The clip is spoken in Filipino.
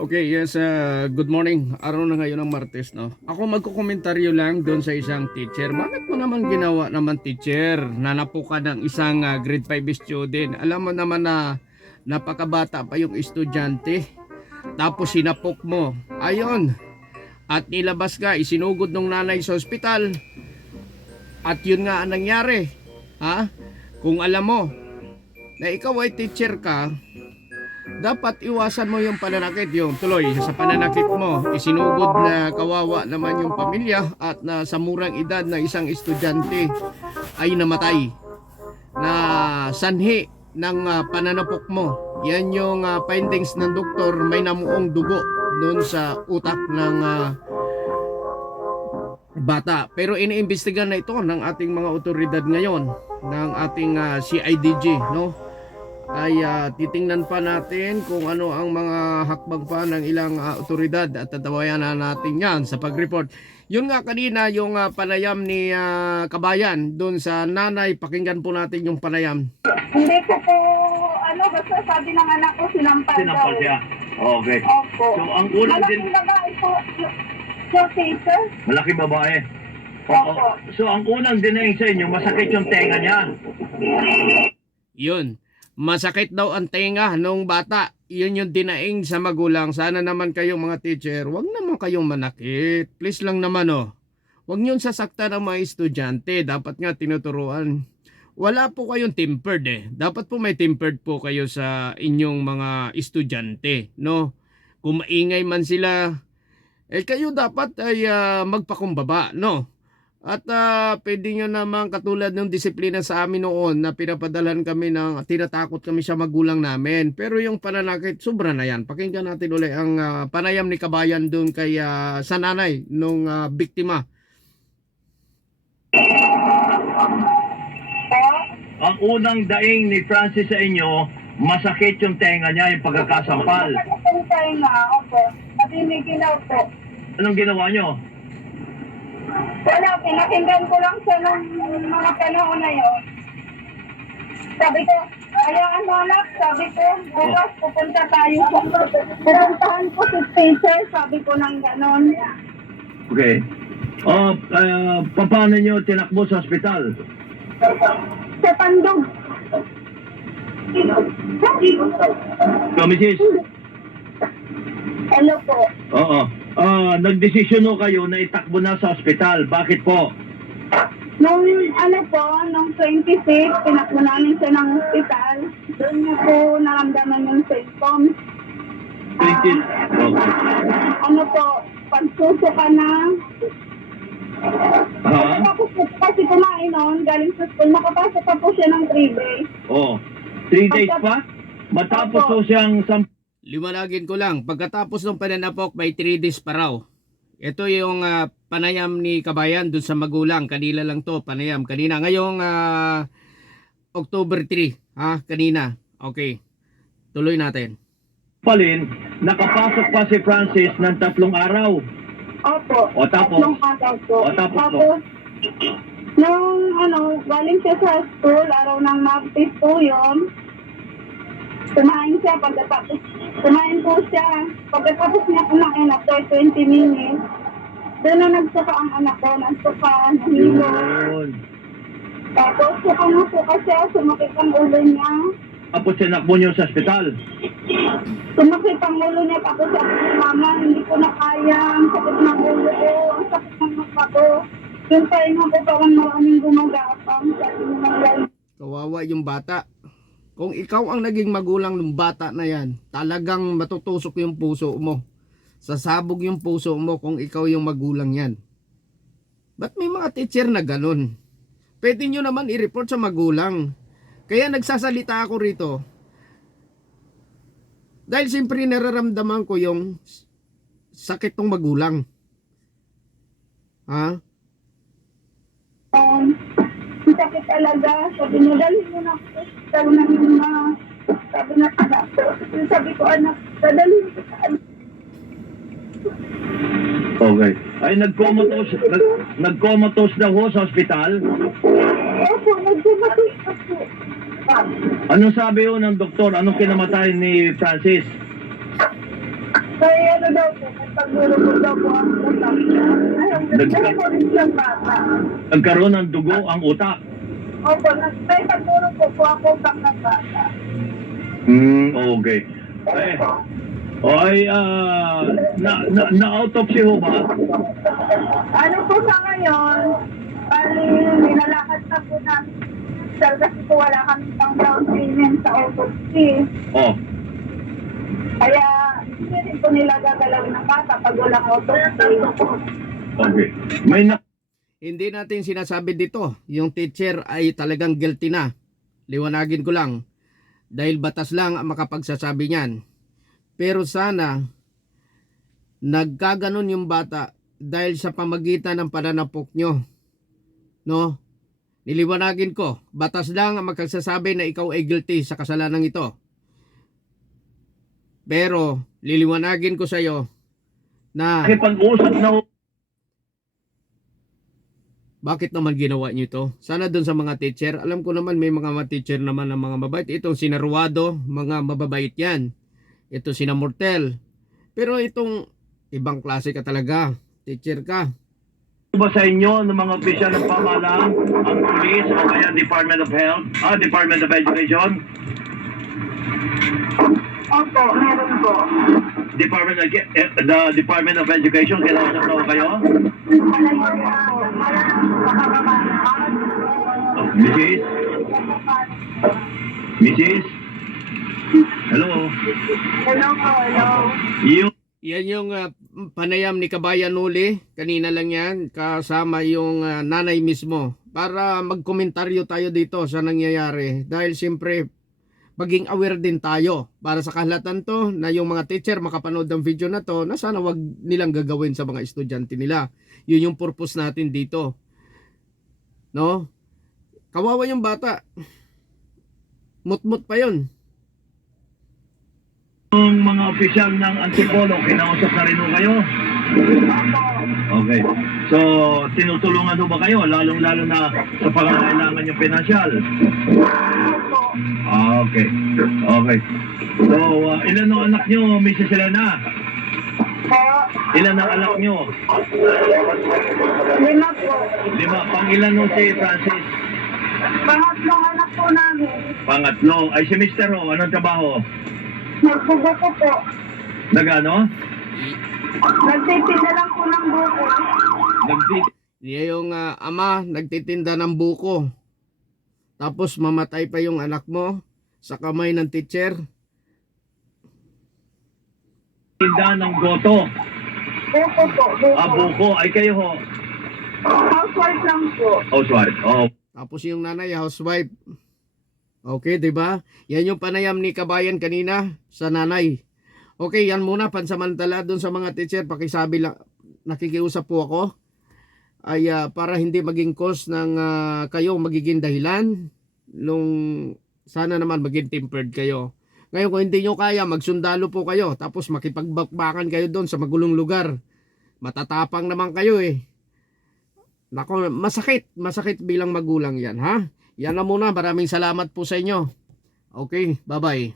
Okay, yes, uh, good morning. Araw na ngayon ng Martes, no? Ako magkukomentaryo lang doon sa isang teacher. Bakit mo naman ginawa naman teacher? Nanapo ka ng isang uh, grade 5 student. Alam mo naman na napakabata pa yung estudyante. Tapos sinapok mo. Ayon. At nilabas ka, isinugod ng nanay sa ospital. At yun nga ang nangyari. Ha? Kung alam mo na ikaw ay teacher ka, dapat iwasan mo yung pananakit, yung tuloy sa pananakit mo. Isinugod na kawawa naman yung pamilya at na sa murang edad na isang estudyante ay namatay na sanhi ng ah, pananapok mo. Yan yung ah, findings ng doktor, may namuong dugo doon sa utak ng ah, bata. Pero iniimbestigan na ito ng ating mga otoridad ngayon, ng ating ah, CIDG, no? Ay ah, titingnan pa natin kung ano ang mga hakbang pa ng ilang ah, otoridad at tatawayan na natin yan sa pag-report. Yun nga kanina yung ah, panayam ni ah, Kabayan doon sa nanay, pakinggan po natin yung panayam. Hindi ko po, ano, basta sabi ng anak ko, sinampal daw. Sinampal siya. Okay. Opo. So, ang unang din, Malaking babae po, yung teacher. malaki babae. Opo. So, ang unang dinaing sa inyo, masakit yung tenga niya. Yun, masakit daw ang tenga nung bata. Yun yung dinaing sa magulang. Sana naman kayong mga teacher, wag naman kayong manakit. Please lang naman oh. Huwag niyong sasaktan ang mga estudyante. Dapat nga tinuturuan. Wala po kayong tempered eh. Dapat po may tempered po kayo sa inyong mga estudyante. No? Kung maingay man sila, eh kayo dapat ay ah, magpakumbaba. No? At ah, pwede nyo naman katulad ng disiplina sa amin noon na pinapadalan kami ng tinatakot kami sa magulang namin. Pero yung pananakit, sobra na yan. Pakinggan natin ulit ang ah, panayam ni Kabayan doon kay ah, sa nanay nung ah, biktima. Ang unang daing ni Francis sa inyo, masakit yung tenga niya, yung pagkakasampal. masakit tayo nga, opo. Natinig ilaw po. Anong ginawa nyo? Wala, pinakinggan ko lang siya ng mga panahon na yun. Sabi ko, hayaan mo anak, sabi ko, bukas pupunta tayo pupuntahan ko si teacher, sabi ko ng ganon. Okay. Oh, uh, paano nyo tinakbo sa ospital? Sa pandog. So, Mrs. Ano po? Oo. Ah, nagdesisyon ho kayo na itakbo na sa ospital. Bakit po? Nung ano po, nung 26, pinakbo namin siya ng hospital. Doon niya po naramdaman yung symptoms. 20. Okay. Ano po, pagsuso ka na. Ha? Tapos po kasi kumain noon, galing sa school, nakapasok pa po siya ng 3 days. Oo. 3 days pa? Matapos po siyang Liwanagin ko lang, pagkatapos ng pananapok may 3 days pa raw. Ito yung ah, panayam ni Kabayan doon sa magulang. Kanila lang to, panayam. Kanina, ngayong ah, October 3. Ha, kanina. Okay. Tuloy natin. palin, nakapasok pa si Francis ng tatlong araw. Opo. O, tapos? Tatlong araw po. O, tapos po? nung ano, galing siya sa school, araw ng Martes po yun. Kumain siya, pagkatapos, kumain po siya. Pagkatapos niya kumain, after 20 minutes, doon na nagsuka ang anak ko, nagsuka, nahilo. Tapos, suka na suka siya, sumakit ang ulo niya. Tapos sinakbo niyo sa ospital. Sumakit ang ulo niya, tapos sabi niya, Mama, hindi ko na kaya, ang sakit ng ulo ko, ang sakit ng mata ko. Yung tainga ko parang maraming gumagapang, sabi niya ng lalo. Kawawa yung bata. Kung ikaw ang naging magulang ng bata na yan, talagang matutusok yung puso mo. Sasabog yung puso mo kung ikaw yung magulang yan. Ba't may mga teacher na ganun? Pwede nyo naman i-report sa magulang. Kaya nagsasalita ako rito. Dahil siyempre nararamdaman ko yung sakit ng magulang. Ha? Um, sakit talaga, sabi niya, dalhin mo na ako. Sabi na mga, sabi na anak ko. Sabi ko, anak, dadalhin ko sa anak. Okay. Ay, nag-comatose, nag, nag-comatose daw ho sa ospital. Opo, nagdumating ako. Anong sabi ho ng doktor? Anong kinamatay ni Francis? Kaya daw po, paglulubog daw po ang utak bata. Nagkaroon ng dugo ang utak. Opo, nag- may paglulubog po po utak ng bata. Hmm, okay. Ay, ay ah, na, na, na-autopsy ho ba? Ano po sa ngayon, bali, nilalakad na po namin. Sir, kasi po wala kami pang down payment sa autopsy. Oh, Kaya, hindi rin po nila gagalawin ng bata pag walang autopsy. okay. May na Hindi natin sinasabi dito, yung teacher ay talagang guilty na. Liwanagin ko lang. Dahil batas lang ang makapagsasabi niyan. Pero sana, nagkaganon yung bata dahil sa pamagitan ng pananapok nyo. No? Niliwanagin ko, batas lang ang magsasabi na ikaw ay guilty sa kasalanan ito. Pero, liliwanagin ko sa iyo na nakipag-usap na ho. Bakit naman ginawa niyo ito? Sana doon sa mga teacher. Alam ko naman may mga mga teacher naman ng mga mabait. Itong sinaruado, mga mababait yan. Ito sina Mortel. Pero itong ibang klase ka talaga. Teacher ka. ba sa inyo ng mga opisyal ng pamahalaan, ang police o kaya Department of Health, ah, Department of Education, Opo, meron po. Department of, eh, the Department of Education, na ho kayo? Mrs. Mrs. Hello. Hello po, hello. Yung Yan yung ah, panayam ni Kabayan Uli. Kanina lang yan. Kasama yung ah, nanay mismo. Para magkomentaryo tayo dito sa nangyayari. Dahil siyempre, maging aware din tayo. Para sa kahalatan to, na yung mga teacher makapanood ng video na to, na sana wag nilang gagawin sa mga estudyante nila. Yun yung purpose natin dito. No? Kawawa yung bata. Mutmut pa yun. yung mga opisyal ng Antipolo, kinausap na rin kayo? Okay. So, tinutulungan ho ba kayo, lalong-lalo na sa pangangailangan yung pinansyal? Opo. Ah, okay. Okay. So, uh, ilan ang anak nyo, Mrs. Elena? Po, Ilan ang anak nyo? lima po. Lima. Pang ilan si Francis? Pangatlong anak po namin. Pangatlo. Ay, si Mr. Ho, anong trabaho? Nagpugo ko po. Nagano? Nagtitinda lang po ng buko. Nagtit... Niya yung ah, ama nagtitinda ng buko. Tapos mamatay pa yung anak mo sa kamay ng teacher. Tinda ng goto. Buko po, buko. Ah, buko. Ay, kayo ho. Housewife lang po. Oh, sorry. Oh, Tapos yung nanay housewife. Okay, 'di ba? Yan yung panayam ni Kabayan kanina sa nanay. Okay, yan muna pansamantala doon sa mga teacher pakisabi lang nakikiusap po ako ay ah, para hindi maging cause ng ah, kayo magiging dahilan nung sana naman maging tempered kayo. Ngayon kung hindi nyo kaya, magsundalo po kayo. Tapos makipagbakbakan kayo doon sa magulong lugar. Matatapang naman kayo eh. Nako, masakit. Masakit bilang magulang yan, ha? Yan na muna. Maraming salamat po sa inyo. Okay, bye-bye.